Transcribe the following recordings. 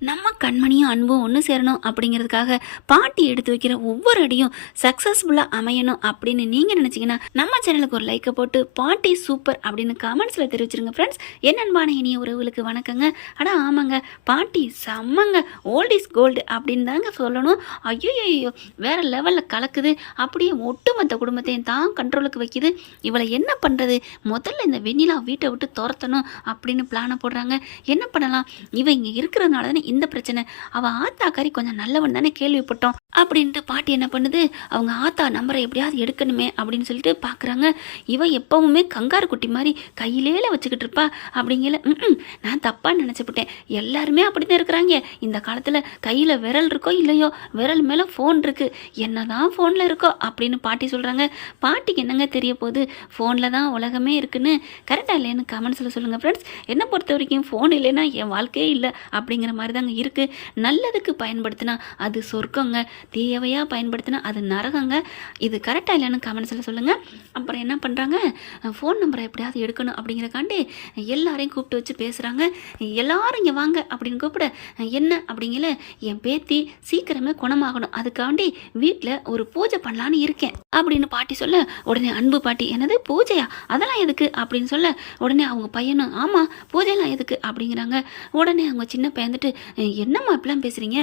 நம்ம கண்மணியும் அன்பும் ஒன்று சேரணும் அப்படிங்கிறதுக்காக பாட்டி எடுத்து வைக்கிற ஒவ்வொரு அடியும் சக்ஸஸ்ஃபுல்லாக அமையணும் அப்படின்னு நீங்கள் நினச்சிங்கன்னா நம்ம சேனலுக்கு ஒரு லைக்கை போட்டு பாட்டி சூப்பர் அப்படின்னு கமெண்ட்ஸில் தெரிவிச்சிருங்க ஃப்ரெண்ட்ஸ் என் அன்பான இனிய உறவுகளுக்கு வணக்கங்க. ஆனால் ஆமாங்க பாட்டி செம்மங்க. ஓல்ட் இஸ் கோல்டு அப்படின்னு தாங்க சொல்லணும். ஐயோ ஐயோ லெவலில் கலக்குது. அப்படியே ஒட்டுமொத்த குடும்பத்தையும் தான் கண்ட்ரோலுக்கு வைக்குது. இவளை என்ன பண்ணுறது முதல்ல இந்த வெண்ணிலா வீட்டை விட்டு துரத்தணும் அப்படின்னு பிளானை போடுறாங்க. என்ன பண்ணலாம்? இவன் இங்கே இருக்கிறதுனால தானே இந்த பிரச்சனை. அவள் ஆத்தாக்காரி கொஞ்சம் நல்லவன் தானே கேள்விப்பட்டோம். அப்படின்ட்டு பாட்டி என்ன பண்ணுது? அவங்க ஆத்தா நம்பரை எப்படியாவது எடுக்கணுமே அப்படின்னு சொல்லிட்டு பார்க்குறாங்க இவன் எப்பவுமே கங்காரு குட்டி மாதிரி கையிலேல வச்சுக்கிட்டு இருப்பா. அப்படிங்கல ம் நான் தப்பாக நினச்சிப்பிட்டேன். எல்லாருமே அப்படி தான் இருக்கிறாங்க. இந்த காலத்தில் கையில் விரல் இருக்கோ இல்லையோ விரல் மேலே ஃபோன் இருக்குது என்ன தான் ஃபோனில் இருக்கோ அப்படின்னு பாட்டி சொல்கிறாங்க பாட்டிக்கு என்னங்க தெரிய போகுது? ஃபோனில் தான் உலகமே இருக்குன்னு. கரெக்டாக இல்லைன்னு கமெண்ட்ஸில் சொல்லுங்கள் ஃப்ரெண்ட்ஸ் என்னை பொறுத்த வரைக்கும் ஃபோன் இல்லைன்னா என் வாழ்க்கையே இல்லை அப்படிங்கிற மாதிரி தாங்க இருக்குது நல்லதுக்கு பயன்படுத்தினா அது சொர்க்கங்க. தீயவையாக பயன்படுத்தினா அது நரகங்க. இது கரெக்டாக இல்லைன்னு கமெண்ட்ஸில் சொல்லுங்கள் அப்புறம் என்ன பண்ணுறாங்க ஃபோன் நம்பரை எப்படியாவது எடுக்கணும் அப்படிங்கிறக்காண்டி எல்லாரையும் கூப்பிட்டு வச்சு பேசுகிறாங்க எல்லாரும் இங்கே வாங்க அப்படின்னு கூப்பிட. என்ன அப்படிங்கல? என் பேத்தி சீக்கிரமே குணமாகணும். அதுக்காண்டி வீட்டில் ஒரு பூஜை பண்ணலான்னு இருக்கேன். அப்படின்னு பாட்டி சொல்ல உடனே அன்பு பாட்டி என்னது பூஜையா? அதெல்லாம் எதுக்கு? அப்படின்னு சொல்ல உடனே அவங்க பையனும் ஆமாம் பூஜைலாம் எதுக்கு? அப்படிங்கிறாங்க. உடனே அவங்க சின்ன பையன் வந்துட்டு என்னம்மா இப்படிலாம் பேசுகிறீங்க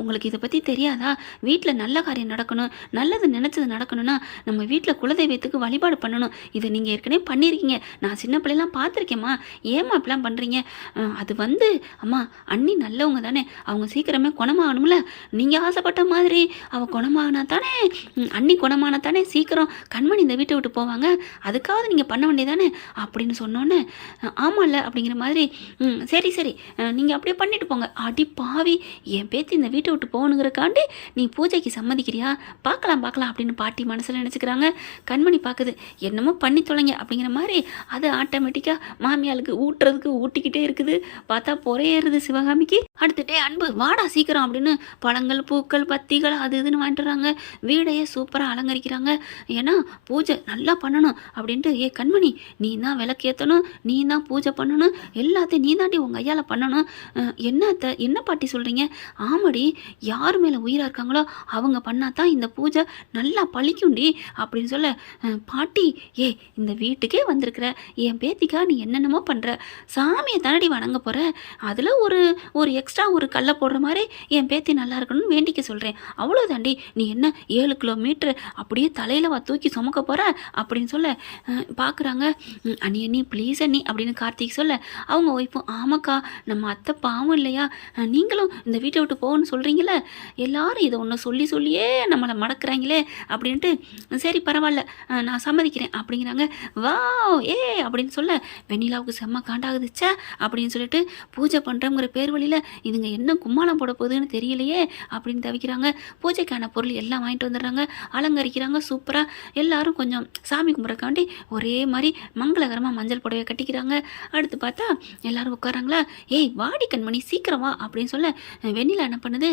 உங்களுக்கு இதை பற்றி தெரியாதா? வீட்டில் நல்ல காரியம் நடக்கணும் நல்லது நினச்சது நடக்கணும்னா நம்ம வீட்டில் குலதெய்வத்துக்கு வழிபாடு பண்ணணும். இதை நீங்கள் ஏற்கனவே பண்ணியிருக்கீங்க நான் சின்ன பிள்ளைலாம் பார்த்துருக்கேம்மா. ஏம்மா இப்படிலாம் பண்ணுறீங்க அது வந்து அம்மா அண்ணி நல்லவங்க தானே. அவங்க சீக்கிரமே குணமாகணும்ல. நீங்கள் ஆசைப்பட்ட மாதிரி அவள் குணமாகினா தானே? அண்ணி குணமானா தானே? சீக்கிரம் கண்மணி இந்த வீட்டை விட்டு போவாங்க. அதுக்காவது நீங்கள் பண்ண வேண்டியதானே அப்படின்னு சொன்னோன்னே ஆமாம்ல அப்படிங்கிற மாதிரி சரி சரி. நீங்கள் அப்படியே பண்ணிட்டு போங்க. அடி பாவி என் பேத்தி இந்த வீட்டை விட்டு போகணுங்கிறக்காண்டி நீ பூஜைக்கு சம்மதிக்கிறியா? பார்க்கலாம் பார்க்கலாம் அப்படின்னு பாட்டி மனசில் நினச்சிக்கிறாங்க. கண்மணி பார்க்குது என்னமோ பண்ணி தொலைங்க அப்படிங்கிற மாதிரி அது ஆட்டோமேட்டிக்காக மாமியாளுக்கு ஊட்டுறதுக்கு ஊட்டிக்கிட்டே இருக்குது. பார்த்தா பொறையேறுது சிவகாமிக்கு. அடுத்துட்டே அன்பு வாடா சீக்கிரம் அப்படின்னு பழங்கள் பூக்கள் பத்திகள் அது இதுன்னு வாங்கிட்டுறாங்க வீடையே சூப்பராக அலங்கரிக்கிறாங்க. ஏன்னா பூஜை நல்லா பண்ணணும் அப்படின்ட்டு ஏ கண்மணி நீ தான் விளக்கேற்றணும் நீ தான் பூஜை பண்ணணும் எல்லாத்தையும் நீ தாண்டி உங்கள் கையால் பண்ணணும். அஹ், என்னத்த என்ன பாட்டி சொல்கிறீங்க ஆமடி யார் மேலே உயிராக பண்ணுறாங்களோ அவங்க பண்ணால் தான் இந்த பூஜை நல்லா பழிக்கும்டி அப்படின்னு சொல்ல பாட்டி ஏ இந்த வீட்டுக்கே வந்திருக்கிற. என் பேத்திக்கா நீ என்னென்னமோ பண்ணுற சாமியை தானடி வணங்க போகிற அதில் ஒரு ஒரு எக்ஸ்ட்ரா ஒரு கல்லை போடுற மாதிரி என் பேத்தி நல்லா இருக்கணும்னு வேண்டிக்க சொல்கிறேன் அவ்வளோதாண்டி நீ என்ன ஏழு கிலோமீட்டர் அப்படியே தலையில் வா தூக்கி சுமக்க போகிற அப்படின்னு சொல்ல பார்க்குறாங்க அண்ணி அண்ணி ப்ளீஸ் அண்ணி அப்படின்னு கார்த்திக் சொல்ல அவங்க ஒய்ஃபும் ஆமாக்கா நம்ம அத்தை பாவம் இல்லையா? நீங்களும் இந்த வீட்டை விட்டு போகணும்னு சொல்கிறீங்களே எல்லாரும் இதை ஒன்று சொல்லி சொல்லியே நம்மளை மடக்குறாங்களே அப்படின்ட்டு சரி பரவாயில்ல நான் சம்மதிக்கிறேன் அப்படிங்கிறாங்க. வா ஏ அப்படின்னு சொல்ல வெண்ணிலாவுக்கு செம்ம காண்டாகுதுச்சா அப்படின்னு சொல்லிட்டு பூஜை பண்ணுறோங்கிற பேர் வழியில் இதுங்க என்ன கும்மாளம் போட போகுதுன்னு தெரியலையே அப்படின்னு தவிக்கிறாங்க. பூஜைக்கான பொருள் எல்லாம் வாங்கிட்டு வந்துடுறாங்க. அலங்கரிக்கிறாங்க சூப்பராக எல்லாரும் கொஞ்சம் சாமி கும்பிட்றக்காண்டி ஒரே மாதிரி மங்களகரமாக மஞ்சள் புடவை கட்டிக்கிறாங்க. அடுத்து பார்த்தா எல்லாரும் உட்காராங்களா ஏய் வாடி கண்மணி சீக்கிரம் வா அப்படின்னு சொல்ல வெண்ணிலா என்ன பண்ணுது?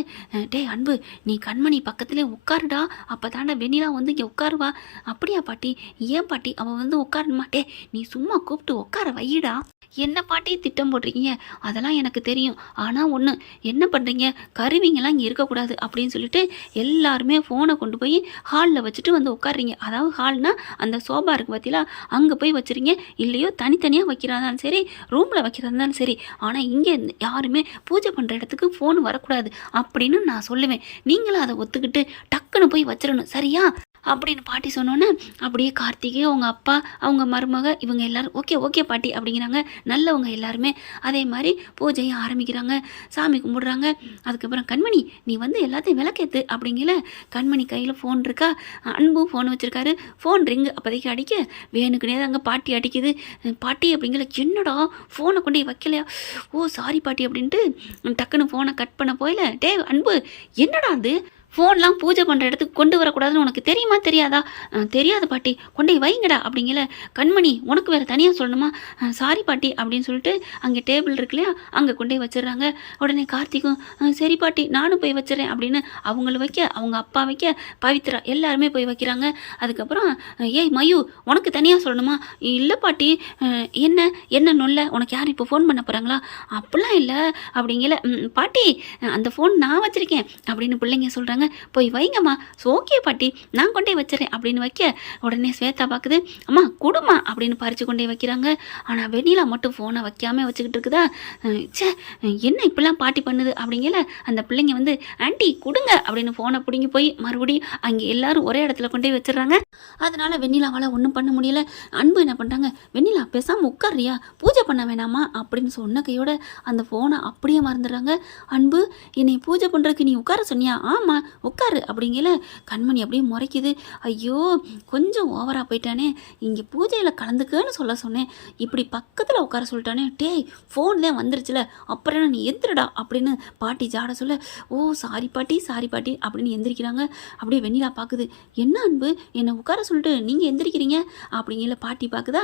டே டேய் அன்பு நீ நீ கண்மணி பக்கத்துலேயே உட்காருடா. அப்போ தாண்டா வெண்ணிலா வந்து இங்கே உட்காருவா. அப்படியா பாட்டி? ஏன் பாட்டி? அவள் வந்து உட்கார மாட்டே. நீ சும்மா கூப்பிட்டு உட்கார வையிடா. என்ன பாட்டி திட்டம் போடுறீங்க அதெல்லாம் எனக்கு தெரியும். ஆனால் ஒன்று என்ன பண்ணுறீங்க கருவிங்கெல்லாம் இங்கே இருக்கக்கூடாது அப்படின்னு சொல்லிட்டு எல்லாருமே ஃபோனை கொண்டு போய் ஹாலில் வச்சுட்டு வந்து உட்காருறீங்க. அதாவது ஹால்னால் அந்த சோபா இருக்கு பார்த்தீங்களா அங்கே போய் வச்சுறீங்க இல்லையோ தனித்தனியாக வைக்கிறதாலும் சரி ரூமில் வைக்கிறதா இருந்தாலும் சரி. ஆனால் இங்கே யாருமே பூஜை பண்ணுற இடத்துக்கு ஃபோன் வரக்கூடாது அப்படின்னு நான் சொல்லுவேன். நீங்கள் நீங்களும் அதை ஒத்துக்கிட்டு டக்குன்னு போய் வச்சிடணும் சரியா? அப்படின்னு பாட்டி சொன்னோன்னே அப்படியே கார்த்திகே அவங்க அப்பா அவங்க மருமக இவங்க எல்லோரும் ஓகே ஓகே பாட்டி அப்படிங்கிறாங்க. நல்லவங்க எல்லாருமே. அதே மாதிரி பூஜையை ஆரம்பிக்கிறாங்க. சாமி கும்பிடுறாங்க. அதுக்கப்புறம் கண்மணி நீ வந்து எல்லாத்தையும் விளக்கேத்து அப்படிங்கல கண்மணி கையில் ஃபோன் இருக்கா? அன்பும் ஃபோன் வச்சுருக்காரு. ஃபோன் ரிங்கு அப்போதைக்கு அடிக்க வேணுக்குனே அங்கே பாட்டி அடிக்குது. பாட்டி அப்படிங்கிற என்னடா ஃபோனை கொண்டு போய் வைக்கலையா? ஓ சாரி பாட்டி அப்படின்ட்டு டக்குன்னு ஃபோனை கட் பண்ண போயில. டே அன்பு என்னடா அது? ஃபோன்லாம் பூஜை பண்ணுற இடத்துக்கு கொண்டு வரக்கூடாதுன்னு உனக்கு தெரியுமா தெரியாதா? தெரியாத தெரியாது பாட்டி. கொண்டே வைங்கடா அப்படிங்கல கண்மணி உனக்கு வேறு தனியாக சொல்லணுமா? சாரி பாட்டி அப்படின்னு சொல்லிட்டு அங்கே டேபிள் இருக்கு இல்லையா அங்கே கொண்டு போய் வச்சிடுறாங்க. உடனே கார்த்திக்கும் சரி பாட்டி நானும் போய் வச்சிடறேன் அப்படின்னு அவங்கள வைக்க அவங்க அப்பா வைக்க பவித்ரா எல்லாருமே போய் வைக்கிறாங்க. அதுக்கப்புறம் ஏய் மயு உனக்கு தனியாக சொல்லணுமா? இல்லை பாட்டி என்ன என்ன நொல்ல? உனக்கு யார் இப்போ ஃபோன் பண்ண போகிறாங்களா அப்படிலாம் இல்லை அப்படிங்கல பாட்டி அந்த ஃபோன் நான் வச்சுருக்கேன் அப்படின்னு பிள்ளைங்க சொல்கிறாங்க போய் வைங்கம்மா. ஓகே பாட்டி நான் கொண்டே வச்சுறேன். அப்படின்னு வைக்க உடனே ஸ்வேதா பார்க்குது அம்மா கொடுமா அப்படின்னு பறித்து கொண்டே வைக்கிறாங்க. ஆனால் வெண்ணிலா மட்டும் ஃபோனை வைக்காம வச்சுக்கிட்டு இருக்குதா? சே ச்சே என்ன இப்படிலாம் பாட்டி பண்ணுது? அப்படிங்கல அந்த பிள்ளைங்க வந்து ஆண்டி கொடுங்க. அப்படின்னு ஃபோனை பிடுங்கி போய் மறுபடியும் அங்கே எல்லாரும் ஒரே இடத்துல கொண்டே வச்சிடுறாங்க அதனால் வெண்ணிலாவால் ஒன்றும் பண்ண முடியல. அன்பு என்ன பண்ணுறாங்க வெண்ணிலா பேசாமல் உட்காரியா பூஜை பண்ண வேணாமா? அப்படின்னு சொன்ன கையோட அந்த ஃபோனை அப்படியே மறந்துடுறாங்க. அன்பு என்னை பூஜை பண்ணுறதுக்கு நீ உட்கார சொன்னியா? ஆமாம் உட்காரு அப்படிங்கல கண்மணி அப்படியே முறைக்குது. ஐயோ கொஞ்சம் ஓவராக போயிட்டானே. இங்கே பூஜையில் கலந்துக்கன்னு சொல்ல சொன்னேன். இப்படி பக்கத்தில் உட்கார சொல்லிட்டானே. டேய் ஃபோன் தான் வந்துருச்சுல. அப்புறம் என்ன நீ எந்திரடா அப்படின்னு பாட்டி ஜாட சொல்ல ஓ சாரி பாட்டி சாரி பாட்டி அப்படின்னு எந்திரிக்கிறாங்க. அப்படியே வெண்ணிலா பார்க்குது என்ன அன்பு? என்னை உட்கார சொல்லிட்டு நீங்கள் எந்திரிக்கிறீங்க? அப்படிங்கல பாட்டி பார்க்குதா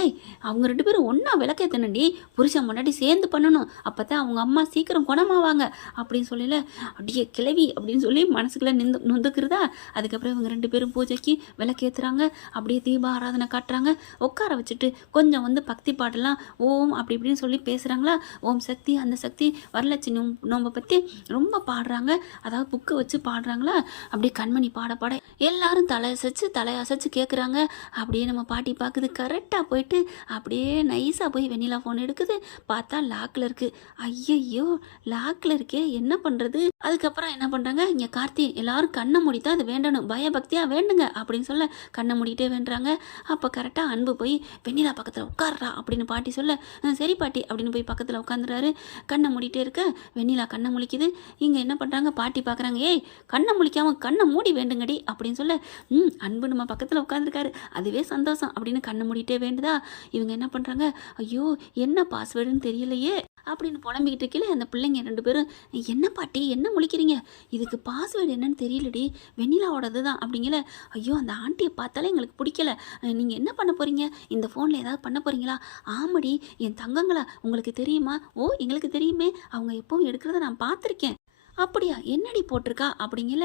ஏய் அவங்க ரெண்டு பேரும் ஒன்றா விளக்கேத்தனடி புருஷன் முன்னாடி சேர்ந்து பண்ணணும். அப்போ தான் அவங்க அம்மா சீக்கிரம் குணமாவாங்க. அப்படின்னு சொல்லல அப்படியே கிளவி அப்படின்னு சொல்லி மனசுக்குள்ளே நிந்து நொந்துக்கிறதா? அதுக்கப்புறம் இவங்க ரெண்டு பேரும் பூஜைக்கு விளக்கேற்றுறாங்க அப்படியே தீப ஆராதனை காட்டுறாங்க. உட்கார வச்சுட்டு கொஞ்சம் வந்து பக்தி பாட்டெல்லாம் ஓம் அப்படி இப்படின்னு சொல்லி பேசுகிறாங்களா ஓம் சக்தி அந்த சக்தி வரலட்சுமி நோம்பை பற்றி ரொம்ப பாடுறாங்க. அதாவது புக்கை வச்சு பாடுறாங்களா? அப்படியே கண்மணி பாட பாட எல்லாரும் தலை அசைச்சு தலை அசைச்சு கேட்குறாங்க அப்படியே நம்ம பாட்டி பார்க்குது கரெக்டாக போயிட்டு அப்படியே நைஸாக போய் வெண்ணிலா ஃபோன் எடுக்குது. பார்த்தா லாக்கில் இருக்குது ஐயையோ லாக்கில் இருக்கே. என்ன பண்ணுறது அதுக்கப்புறம் என்ன பண்ணுறாங்க இங்கே கார்த்தி எல்லாரும் கண்ணை மூடித்தான் அது வேண்டணும். பயபக்தியாக வேண்டுங்க அப்படின்னு சொல்ல கண்ணை மூடிட்டே வேண்டுறாங்க. அப்போ கரெக்டாக அன்பு போய் வெண்ணிலா பக்கத்தில் உட்கார்றா அப்படின்னு பாட்டி சொல்ல சரி பாட்டி அப்படின்னு போய் பக்கத்தில் உட்காந்துறாரு கண்ணை மூடிட்டே இருக்க வெண்ணிலா கண்ணை முழிக்குது. இங்கே என்ன பண்ணுறாங்க பாட்டி பார்க்குறாங்க ஏய் கண்ணை முழிக்காம கண்ணை மூடி வேண்டுங்கடி அப்படின்னு சொல்ல ம் அன்பு நம்ம பக்கத்தில் உட்காந்துருக்காரு அதுவே சந்தோஷம் அப்படின்னு கண்ணை மூடிட்டே வேண்டுதா? இவங்க என்ன பண்ணுறாங்க ஐயோ என்ன பாஸ்வேர்டுன்னு தெரியலையே அப்படின்னு புலம்பிக்கிட்டு இருக்கீங்களே அந்த பிள்ளைங்க ரெண்டு பேரும் என்ன பாட்டி என்ன முழிக்கிறீங்க? இதுக்கு பாஸ்வேர்டு என்னன்னு தெரியலடி. வெண்ணிலாவோடது தான் அப்படிங்கல. ஐயோ அந்த ஆண்டியை பார்த்தாலே எங்களுக்கு பிடிக்கல. நீங்கள் என்ன பண்ண போகிறீங்க இந்த ஃபோனில் ஏதாவது பண்ண போகிறீங்களா ஆமாடி என் தங்கங்களா உங்களுக்கு தெரியுமா? ஓ எங்களுக்கு தெரியுமே. அவங்க எப்பவும் எடுக்கிறத நான் பார்த்துருக்கேன். அப்படியா? என்னடி போட்டிருக்கா? அப்படிங்கல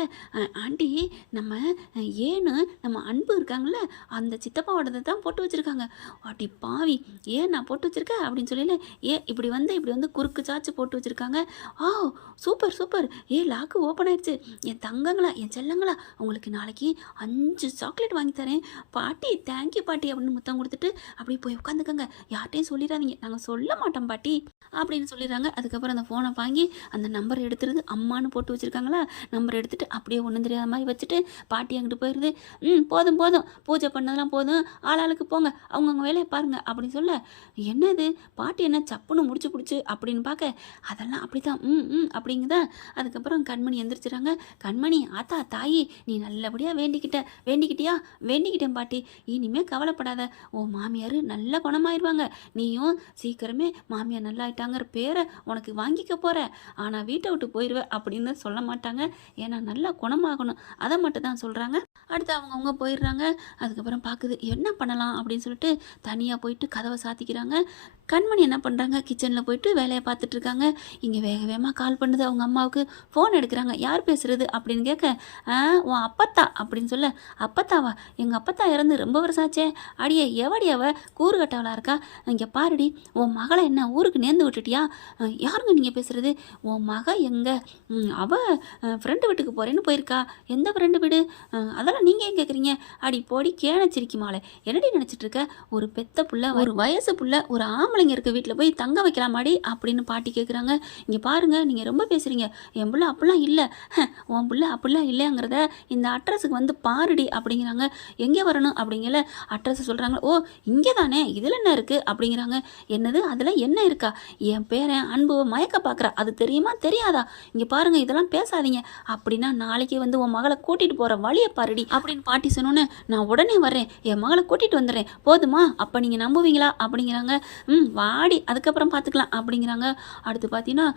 ஆண்டி நம்ம ஏன்னு நம்ம அன்பு இருக்காங்கல்ல அந்த சித்தப்பாவோடதை தான் போட்டு வச்சுருக்காங்க. அடி பாவி ஏன் நான் போட்டு வச்சுருக்கேன் அப்படின்னு சொல்லல ஏ இப்படி வந்து இப்படி வந்து குறுக்கு சாச்சு போட்டு வச்சுருக்காங்க. ஆ சூப்பர் சூப்பர். ஏ லாக்கு ஓப்பன் ஆயிடுச்சு. என் தங்கங்களா என் செல்லங்களா உங்களுக்கு நாளைக்கு அஞ்சு சாக்லேட் வாங்கி தரேன். பாட்டி தேங்க்யூ பாட்டி அப்படின்னு முத்தம் கொடுத்துட்டு அப்படியே போய் உட்காந்துக்கோங்க. யார்ட்டையும் சொல்லிடாதீங்க. நாங்கள் சொல்ல மாட்டோம் பாட்டி அப்படின்னு சொல்லிடுறாங்க. அதுக்கப்புறம் அந்த ஃபோனை வாங்கி அந்த நம்பர் எடுத்துருது அம்மான்னு போட்டு வச்சுருக்காங்களா? நம்பர் எடுத்துகிட்டு அப்படியே ஒன்றும் தெரியாத மாதிரி வச்சுட்டு பாட்டி அங்கிட்டு போயிடுது ம் போதும் போதும். பூஜை பண்ணதெல்லாம் போதும். ஆளாளுக்கு போங்க. அவங்கவுங்க வேலையை பாருங்கள் அப்படின்னு சொல்ல. என்னது? பாட்டி என்ன சப்புன்னு முடிச்சு பிடிச்சி அப்படின்னு பார்க்க அதெல்லாம் அப்படி தான் ம் ம் அப்படிங்குதா. அதுக்கப்புறம் கண்மணி எந்திரிச்சிடறாங்க கண்மணி ஆத்தா தாயி நீ நல்லபடியாக வேண்டிக்கிட்ட. வேண்டிக்கிட்டியா? வேண்டிக்கிட்டேன் பாட்டி. இனிமே கவலைப்படாத. ஓ மாமியார் நல்ல குணமாயிருவாங்க. நீயும் சீக்கிரமே மாமியார் நல்லா ஆயிட்டாங்கிற பேரை உனக்கு வாங்கிக்க போகிற ஆனால் வீட்டை விட்டு போயிடுவேன் அப்படின்னு சொல்ல மாட்டாங்க. ஏன்னா நல்லா குணமாகணும். அதை மட்டும் தான் சொல்கிறாங்க அடுத்து அவங்கவுங்க போயிடுறாங்க. அதுக்கப்புறம் பார்க்குது என்ன பண்ணலாம் அப்படின்னு சொல்லிட்டு தனியாக போயிட்டு கதவை சாத்திக்கிறாங்க. கண்மணி என்ன பண்ணுறாங்க கிச்சனில் போயிட்டு வேலையை பார்த்துட்ருக்காங்க இங்கே வேக வேகமாக கால் பண்ணுது. அவங்க அம்மாவுக்கு ஃபோன் எடுக்கிறாங்க. யார் பேசுறது? அப்படின்னு கேட்க உன் அப்பத்தா அப்படின்னு சொல்ல அப்பத்தாவா? எங்கள் அப்பத்தா இறந்து ரொம்ப வருஷம் ஆச்சே. அடியே எவடி அவ? கூறு கட்டவளா இருக்கா? இங்கே பாருடி உன் மகளை என்ன ஊருக்கு நேர்ந்து விட்டுட்டியா? யாருங்க நீங்கள் பேசுகிறது உன் மக எங்கே? அவ ஃப்ரெண்டு வீட்டுக்கு போகிறேன்னு போயிருக்கா. எந்த ஃப்ரெண்டு வீடு? அதெல்லாம் நீங்கள் ஏன் கேட்குறீங்க அடி போடி கேணச்சிரிக்குமாளே என்னடி நினச்சிட்டு இருக்க? ஒரு பெத்த புள்ள ஒரு வயசு புள்ள ஒரு பிள்ளைங்க இருக்க வீட்டில் போய் தங்க வைக்கலாமாடி அப்படின்னு பாட்டி கேட்குறாங்க இங்கே பாருங்கள் நீங்கள் ரொம்ப பேசுகிறீங்க என் பிள்ளை அப்படிலாம் இல்லை. உன் பிள்ளை அப்படிலாம் இல்லைங்கிறத இந்த அட்ரஸுக்கு வந்து பாருடி அப்படிங்கிறாங்க. எங்கே வரணும் அப்படிங்கிற அட்ரஸ் சொல்கிறாங்க ஓ இங்கே தானே இதில் என்ன இருக்குது அப்படிங்கிறாங்க. என்னது அதில் என்ன இருக்கா? என் பேரன் அன்பு மயக்க பார்க்குறா அது தெரியுமா? தெரியாதா? இங்கே பாருங்கள் இதெல்லாம் பேசாதீங்க. அப்படின்னா நாளைக்கு வந்து உன் மகளை கூட்டிகிட்டு போகிற வழியை பாருடி அப்படின்னு பாட்டி சொன்னோன்னே நான் உடனே வரேன் என் மகளை கூட்டிகிட்டு வந்துடுறேன். போதுமா? அப்போ நீங்கள் நம்புவீங்களா? அப்படிங்கிறாங்க. ம் வாடி அதுக்கப்புறம் பார்த்துக்கலாம் அப்படிங்கிறாங்க. அடுத்து பார்த்தீங்கன்னா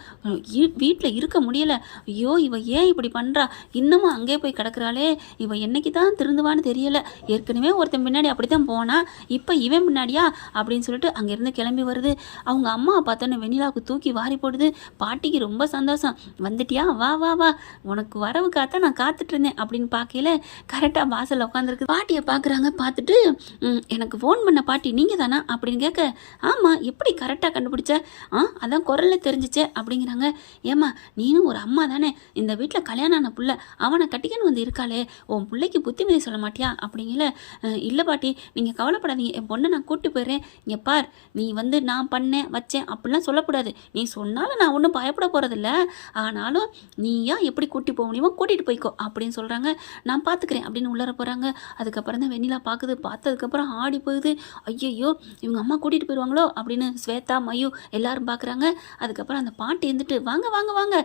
வீட்டில் இருக்க முடியல. ஐயோ இவ ஏன் இப்படி பண்ணுறா இன்னமும் அங்கேயே போய் கிடக்குறாளே. இவ என்னைக்கு தான் திருந்துவான்னு தெரியலை. ஏற்கனவே ஒருத்தன் பின்னாடி அப்படி தான் போனா இப்போ இவன் பின்னாடியா? அப்படின்னு சொல்லிட்டு அங்கேருந்து கிளம்பி வருது. அவங்க அம்மா பார்த்தோன்னே வெண்ணிலாவுக்கு தூக்கி வாரி போடுது. பாட்டிக்கு ரொம்ப சந்தோஷம். வந்துட்டியா? வா வா வா. உனக்கு வரவு காத்த நான் காத்துட்டு இருந்தேன் அப்படின்னு பார்க்கையில கரெக்டாக வாசலில் உட்காந்துருக்கு பாட்டியை பார்க்குறாங்க பார்த்துட்டு எனக்கு ஃபோன் பண்ண பாட்டி நீங்கள் தானா அப்படின்னு கேட்க ஆமாம் எப்படி கரெக்டாக கண்டுபிடிச்ச? ஆ அதான் குரலில் தெரிஞ்சிச்சே அப்படிங்கிறாங்க. ஏம்மா நீனும் ஒரு அம்மா தானே. இந்த வீட்டில் கல்யாணம் ஆன புள்ள அவனை கட்டிக்கன்னு வந்து இருக்காளே. உன் பிள்ளைக்கு புத்திமதி சொல்ல மாட்டியா? அப்படிங்கல. இல்லை பாட்டி நீங்கள் கவலைப்படாதீங்க. என் பொண்ணை நான் கூட்டி போயிடுறேன். இங்கே பார் நீ வந்து நான் பண்ணேன் வச்சேன் அப்படிலாம் சொல்லக்கூடாது. நீ சொன்னாலும் நான் ஒன்றும் பயப்பட போகிறதில்ல ஆனாலும் நீயா எப்படி கூட்டி போக முடியுமோ கூட்டிகிட்டு போய்க்கோ அப்படின்னு சொல்கிறாங்க நான் பார்த்துக்கிறேன் அப்படின்னு உள்ளர போகிறாங்க அதுக்கப்புறம் தான் வெண்ணிலா பார்க்குது பார்த்ததுக்கப்புறம் ஆடி போகுது. ஐயையோ இவங்க அம்மா கூட்டிகிட்டு போயிடுவாங்களோ அப்படி அப்படின்னு ஸ்வேதா மயு எல்லாரும் பார்க்குறாங்க அதுக்கப்புறம் அந்த பாட்டி இருந்துட்டு வாங்க வாங்க வாங்க.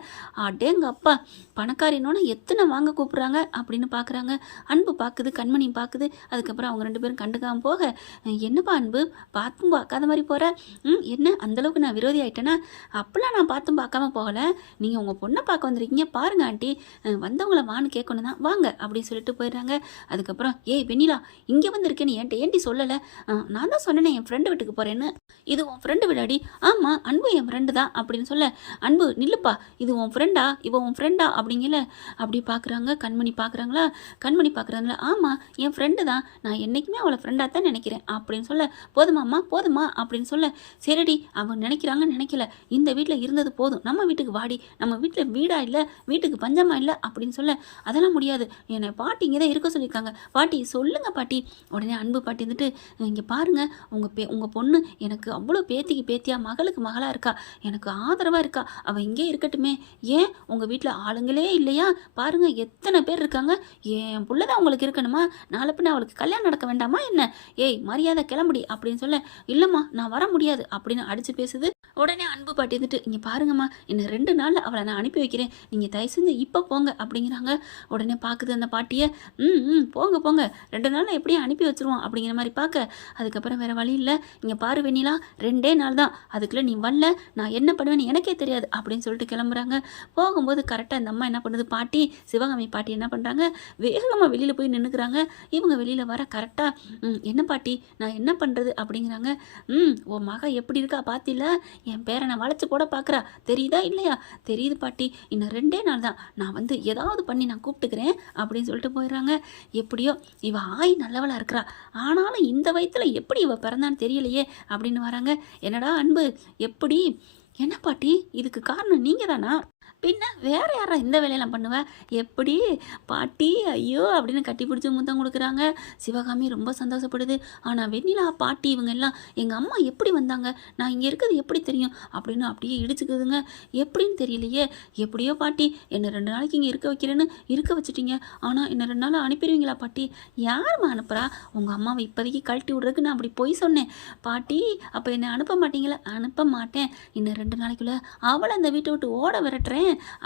அடேங்க அப்பா பணக்காரினோன்னு எத்தனை வாங்க கூப்பிட்றாங்க? அப்படின்னு பார்க்குறாங்க அன்பு பார்க்குது கண்மணி பார்க்குது அதுக்கப்புறம் அவங்க ரெண்டு பேரும் கண்டுக்காமல் போக என்னப்பா அன்பு பார்த்தும் பார்க்காத மாதிரி போகிற ம் என்ன அந்தளவுக்கு நான் விரோதி ஆயிட்டேன்னா அப்போல்லாம் நான் பார்த்தும் பார்க்காம போகலை. நீங்கள் உங்கள் பொண்ணை பார்க்க வந்திருக்கீங்க பாருங்க ஆண்டி. வந்தவங்கள வான்னு கேட்கணும் தான் வாங்க அப்படின்னு சொல்லிட்டு போயிடுறாங்க. அதுக்கப்புறம் ஏய் வெண்ணிலா இங்கே வந்திருக்கேன்னு என்கிட்ட ஏன்டி சொல்லலை? நான் தான் சொன்னேனே என் ஃப்ரெண்டு வீட்டுக்கு போகிறேன்னு இது உன் ஃப்ரெண்டு விடாடி. ஆமாம் அன்பு என் ஃப்ரெண்டு தான் அப்படின்னு சொல்ல அன்பு நில்லுப்பா இது உன் ஃப்ரெண்டா இவ உன் ஃப்ரெண்டா அப்படிங்கல. அப்படி பார்க்குறாங்க கண்மணி பார்க்குறாங்களா கண்மணி பார்க்குறாங்களா ஆமாம் என் ஃப்ரெண்டு தான். நான் என்றைக்குமே அவளை ஃப்ரெண்டாக தான் நினைக்கிறேன் அப்படின்னு சொல்ல போதுமாம்மா போதுமா அப்படின்னு சொல்ல சரிடி அவன் நினைக்கிறாங்கன்னு நினைக்கல. இந்த வீட்டில் இருந்தது போதும். நம்ம வீட்டுக்கு வாடி. நம்ம வீட்டில் வீடா இல்லை வீட்டுக்கு பஞ்சமா இல்லை அப்படின்னு சொல்ல அதெல்லாம் முடியாது. என்னை பாட்டி இங்கே தான் இருக்க சொல்லியிருக்காங்க. பாட்டி சொல்லுங்க பாட்டி. உடனே அன்பு பாட்டி வந்துட்டு இங்கே பாருங்க உங்கள் பே உங்கள் பொண்ணு எனக்கு அவ்வளோ பேத்திக்கு பேத்தியா மகளுக்கு மகளாக இருக்கா? எனக்கு ஆதரவாக இருக்கா? அவள் இங்கே இருக்கட்டுமே. ஏன்? உங்கள் வீட்டில் ஆளுங்களே இல்லையா? பாருங்கள் எத்தனை பேர் இருக்காங்க. என் புள்ள தான் உங்களுக்கு இருக்கணுமா? நாளை பின்ன அவளுக்கு கல்யாணம் நடக்க வேண்டாமா என்ன? ஏய் மரியாதை கிளம்புடி அப்படின்னு சொல்ல இல்லைம்மா நான் வர முடியாது அப்படின்னு அடித்து பேசுது உடனே அன்பு பாட்டி இருந்துட்டு இங்கே பாருங்கம்மா இன்னும் ரெண்டு நாளில் அவளை நான் அனுப்பி வைக்கிறேன். நீங்கள் தயவு செஞ்சு இப்போ போங்க அப்படிங்கிறாங்க. உடனே பார்க்குது அந்த பாட்டியை ம் ம் போங்க போங்க. ரெண்டு நாளில் எப்படியும் அனுப்பி வச்சிருவோம் அப்படிங்கிற மாதிரி பார்க்க அதுக்கப்புறம் வேறு வழி இல்லை. இங்கே பாரு வெண்ணிலா ரெண்டே நாள் தான். அதுக்குள்ளே நீ வரல. நான் என்ன பண்ணுவேன்னு எனக்கே தெரியாது அப்படின்னு சொல்லிட்டு கிளம்புறாங்க. போகும்போது கரெக்டாக இந்த அம்மா என்ன பண்ணுது? பாட்டி சிவகாமி பாட்டி என்ன பண்ணுறாங்க வேகமாக வெளியில் போய் நின்றுக்கிறாங்க இவங்க வெளியில் வர கரெக்டாக என்ன பாட்டி? நான் என்ன பண்ணுறது அப்படிங்கிறாங்க. ம் உன் மக எப்படி இருக்கா? பார்த்தில என் பேரனை வளைச்சு போட பார்க்குறா தெரியுதா இல்லையா? தெரியுது பாட்டி. இன்னும் ரெண்டே நாள் தான். நான் வந்து ஏதாவது பண்ணி நான் கூப்பிட்டுக்கிறேன் அப்படின்னு சொல்லிட்டு போயிடுறாங்க. எப்படியோ இவ ஆய் நல்லவளா இருக்கிறா. ஆனாலும் இந்த வயத்தில் எப்படி இவ பிறந்தான்னு தெரியலையே அப்படின்னு வராங்க. என்னடா அன்பு? எப்படி? என்ன பாட்டி? இதுக்கு காரணம் நீங்கள் தானா பின்ன வேற யாரா இந்த வேலையெல்லாம் பண்ணுவ? எப்படி? பாட்டி ஐயோ அப்படின்னு கட்டி பிடிச்சி முத்தம் கொடுக்குறாங்க. சிவகாமி ரொம்ப சந்தோஷப்படுது. ஆனால் வெண்ணிலா பாட்டி இவங்க எல்லாம் எங்கள் அம்மா எப்படி வந்தாங்க? நான் இங்கே இருக்கிறது எப்படி தெரியும்? அப்படின்னு அப்படியே இடிச்சுக்குதுங்க. எப்படின்னு தெரியலையே. எப்படியோ பாட்டி என்னை ரெண்டு நாளைக்கு இங்கே இருக்க வைக்கிறேன்னு இருக்க வச்சுட்டீங்க. ஆனால் என்ன ரெண்டு நாள் அனுப்பிடுவீங்களா பாட்டி? யாரும்மா அனுப்புகிறா உங்கள் அம்மாவை இப்போதைக்கு கழட்டி விட்றதுக்கு நான் அப்படி போய் சொன்னேன். பாட்டி அப்போ என்னை அனுப்ப மாட்டீங்களா? அனுப்ப மாட்டேன். இன்னும் ரெண்டு நாளைக்குள்ளே அவளை அந்த வீட்டை விட்டு ஓட விரட்டுறேன்.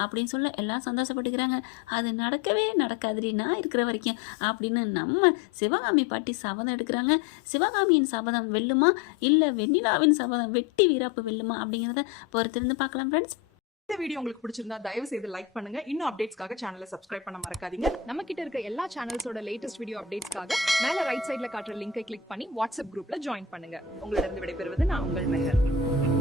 அப்படின்னு சொல்ல எல்லாம் சந்தோஷப்பட்டுக்கிறாங்க. அது நடக்கவே நடக்காதுடி நான் இருக்கிற வரைக்கும் அப்படின்னு நம்ம சிவகாமி பாட்டி சபதம் எடுக்கிறாங்க. சிவகாமியின் சபதம் வெல்லுமா? இல்லை வெண்ணிலாவின் சபதம் வெட்டி வீராப்பு வெல்லுமா? அப்படிங்கிறத பொறுத்திருந்து பார்க்கலாம் ஃப்ரெண்ட்ஸ் இந்த வீடியோ உங்களுக்கு பிடிச்சிருந்தா தயவு செய்து லைக் பண்ணுங்க. இன்னும் அப்டேட்ஸ்க்காக சேனலை சப்ஸ்கிரைப் பண்ண மறக்காதீங்க. நம்ம கிட்ட இருக்க எல்லா சேனல்ஸோட லேட்டஸ்ட் வீடியோ அப்டேட்ஸ்க்காக மேல ரைட் சைடுல காட்டுற லிங்கை கிளிக் பண்ணி வாட்ஸ்அப் குரூப்ல ஜாயின் பண்ணுங்க. உங்களிடம் விடைபெறுவது நான் உங்கள் மெஹர்.